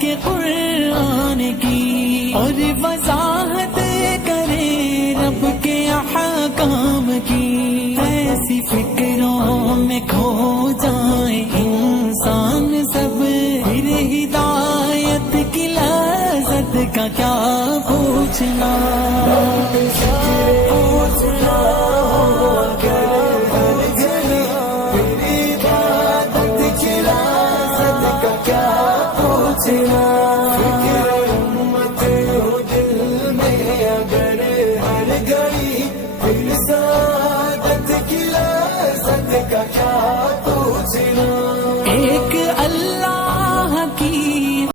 के कुरान की और वजाहत करे रब के अहकाम की। ऐसी फिक्रों में खो जाए इंसान सब, फिर हिदायत की लज़्ज़त का क्या पूछना। पूछना हो अगर हर घड़ी, फिर इबादत की लज़्ज़त का क्या पूछना।